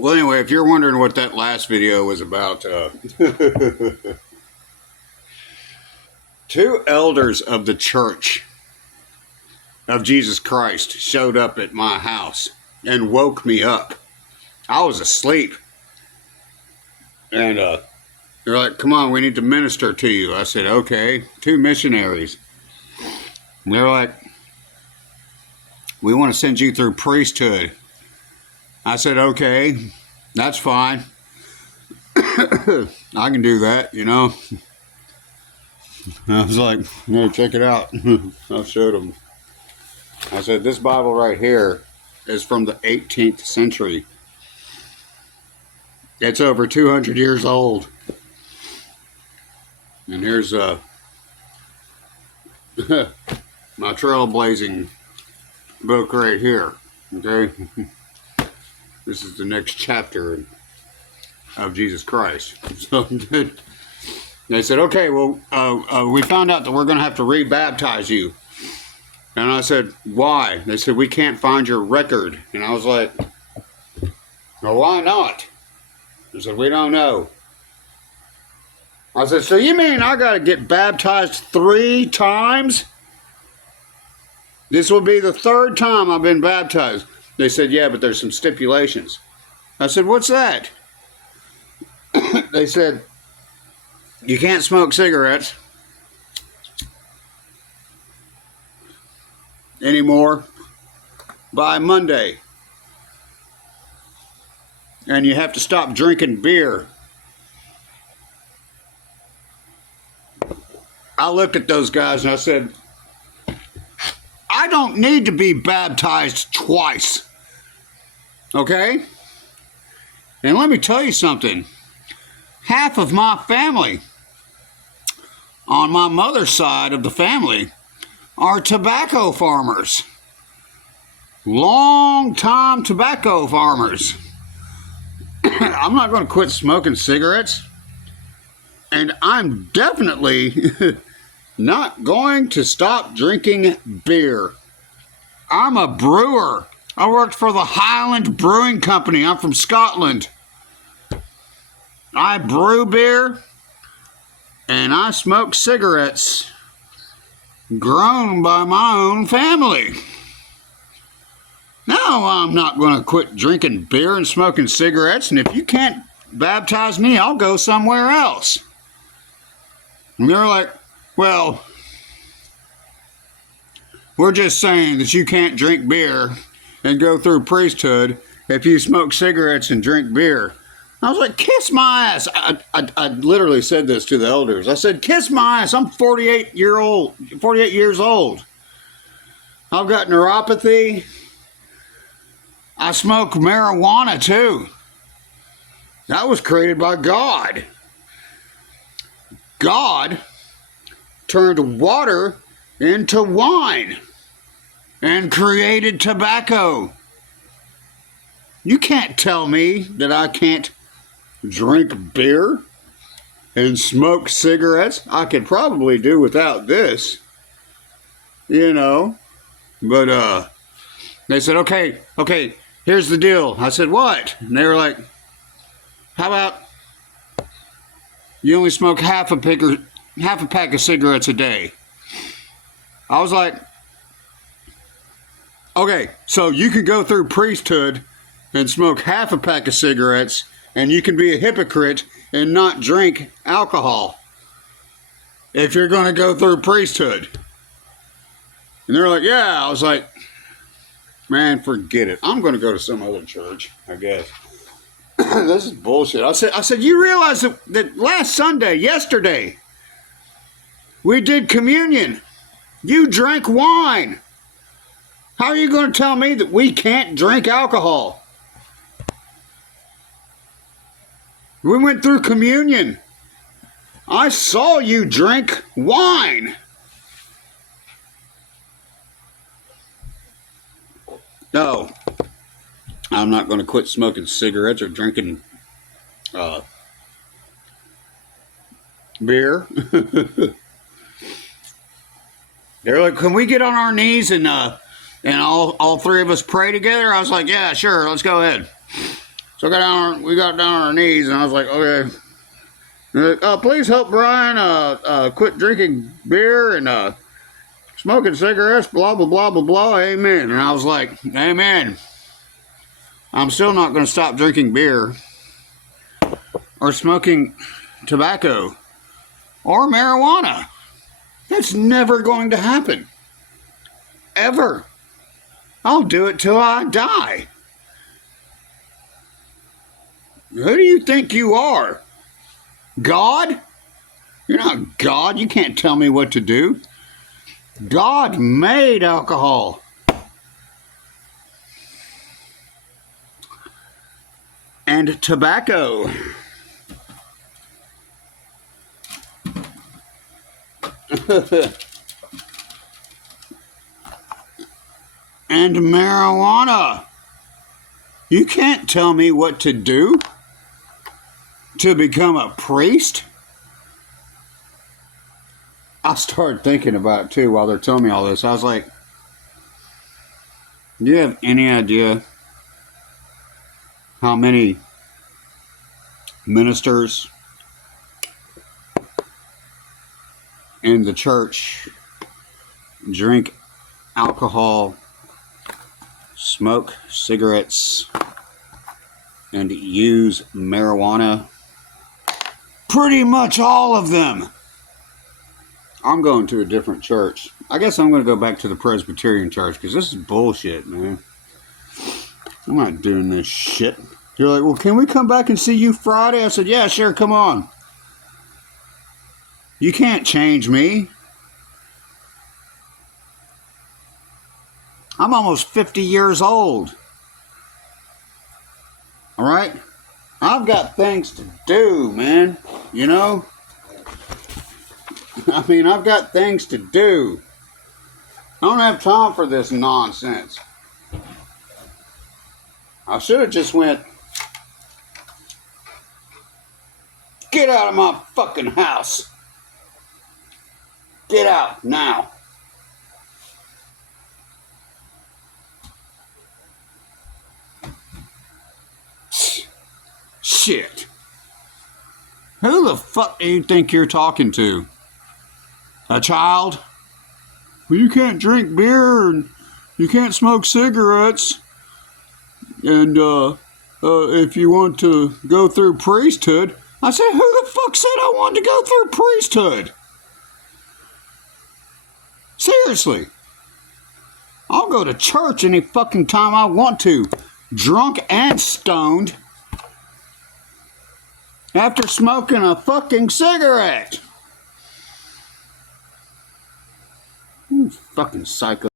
Well, anyway, if you're wondering what that last video was about, two elders of the Church of Jesus Christ showed up at my house and woke me up. I was asleep. And they're like, come on, we need to minister to you. I said, okay. Two missionaries. And they're like, we want to send you through priesthood. I said, okay, that's fine. I can do that, you know. I was like, no, check it out. I showed them. I said, this Bible right here is from the 18th century. It's over 200 years old. And here's my trailblazing book right here. Okay? This is the next chapter of Jesus Christ. So they said, okay, well, we found out that we're going to have to re-baptize you. And I said, why? They said, we can't find your record. And I was like, well, why not? They said, we don't know. I said, so you mean I got to get baptized 3 times? This will be the 3rd time I've been baptized. They said, yeah, but there's some stipulations. I said, what's that? They said, you can't smoke cigarettes anymore by Monday. And you have to stop drinking beer. I looked at those guys and I said, I don't need to be baptized twice. Okay? And let me tell you something. Half of my family, on my mother's side of the family, are tobacco farmers. Long-time tobacco farmers. I'm not going to quit smoking cigarettes. And I'm definitely not going to stop drinking beer. I'm a brewer. I worked for the Highland Brewing Company. I'm from Scotland. I brew beer and I smoke cigarettes grown by my own family. No, I'm not going to quit drinking beer and smoking cigarettes, and if you can't baptize me, I'll go somewhere else. And they're like, well, we're just saying that you can't drink beer and go through priesthood if you smoke cigarettes and drink beer. I was like, kiss my ass. I literally said this to the elders. I said, kiss my ass. I'm 48 years old. I've got neuropathy. I smoke marijuana too. That was created by God. God turned water into wine and created tobacco. You can't tell me that I can't drink beer and smoke cigarettes. I could probably do without this, you know. But they said, okay, here's the deal. I said, what? And they were like, how about you only smoke half a pack of cigarettes a day? I was like, okay, so you can go through priesthood and smoke half a pack of cigarettes, and you can be a hypocrite and not drink alcohol if you're going to go through priesthood. And they're like, yeah. I was like, man, forget it. I'm going to go to some other church, I guess. This is bullshit. I said, you realize that last Sunday, yesterday, we did communion. You drank wine. How are you going to tell me that we can't drink alcohol? We went through communion. I saw you drink wine. No, I'm not going to quit smoking cigarettes or drinking beer. They're like, can we get on our knees and all 3 of us pray together? I was like, yeah, sure, let's go ahead. So we got down on our knees, and I was like, okay. They're like, please help Brian quit drinking beer and smoking cigarettes, blah, blah, blah, blah, blah, amen. And I was like, amen. I'm still not going to stop drinking beer or smoking tobacco or marijuana. That's never going to happen. Ever. I'll do it till I die. Who do you think you are? God? You're not God. You can't tell me what to do. God made alcohol. And tobacco. And marijuana. You can't tell me what to do to become a priest. I started thinking about it too while they're telling me all this. I was like, do you have any idea how many ministers in the church drink alcohol, smoke cigarettes, and use marijuana? Pretty much all of them. I'm going to a different church. I guess I'm going to go back to the Presbyterian church because this is bullshit, man. I'm not doing this shit. You're like, well, can we come back and see you Friday? I said, yeah, sure, come on. You can't change me. I'm almost 50 years old. All right? I've got things to do, man. You know? I mean, I've got things to do. I don't have time for this nonsense. I should have just went, get out of my fucking house. Get out now. Shit. Who the fuck do you think you're talking to? A child? Well, you can't drink beer and you can't smoke cigarettes. And if you want to go through priesthood. I said, who the fuck said I wanted to go through priesthood? Seriously. I'll go to church any fucking time I want to. Drunk and stoned. After smoking a fucking cigarette. You fucking psycho.